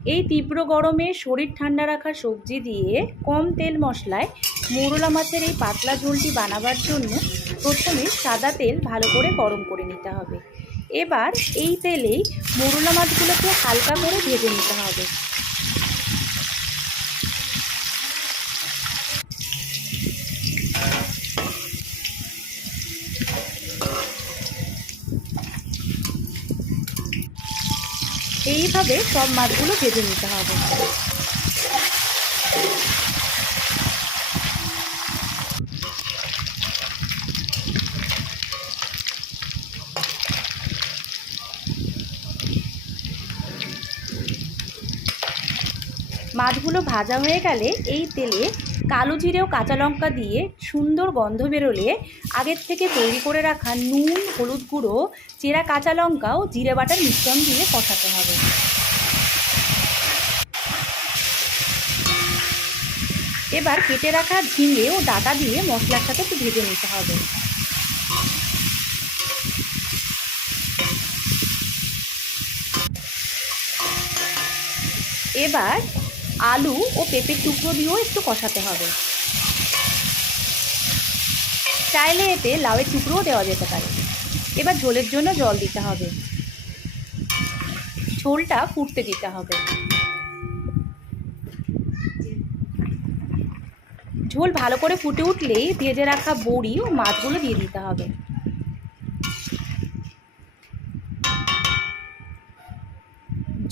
এই তীব্র গরমে শরীর ঠান্ডা রাখা সবজি দিয়ে কম তেল মশলায় মৌরলা মাছের এই পাতলা ঝোলটি বানাবার জন্য প্রথমে সাদা তেল ভালো করে গরম করে নিতে হবে। এবার এই তেলেই মৌরলা মাছগুলোকে হালকা করে ভেজে নিতে হবে। এইভাবে সব মাছগুলো ভেজে নিতে হবে। মাছগুলো ভাজা হয়ে গেলে এই তেলে কালো জিরে ও কাঁচা লঙ্কা দিয়ে সুন্দর গন্ধ বেরোলে আগের থেকে তৈরি করে রাখা নুন, হলুদ গুঁড়ো, চেরা কাঁচা লঙ্কা ও জিরে বাটার মিশ্রণ দিয়ে কষাতে হবে। এবার কেটে রাখা ঝিঙে ও ডাঁটা দিয়ে মশলার সাথে একটু ভেজে নিতে হবে। এবার আলু ও পেঁপের টুকরো দিয়েও একটু কষাতে হবে। চাইলে এতে লাউয়ের টুকরোও দেওয়া যেতে পারে। এবার ঝোলের জন্য জল দিতে হবে। ঝোলটা ফুটতে দিতে হবে। ঝোল ভালো করে ফুটে উঠলেই ভেজে রাখা বড়ি ও মাছগুলো দিয়ে দিতে হবে।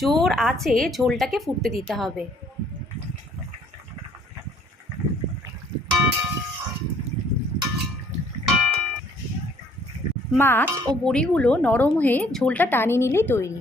জোর আঁচে ঝোলটাকে ফুটতে দিতে হবে। মাছ ও বড়িগুলো নরম হয়ে ঝোলটা টানিয়ে নিলেই তৈরি।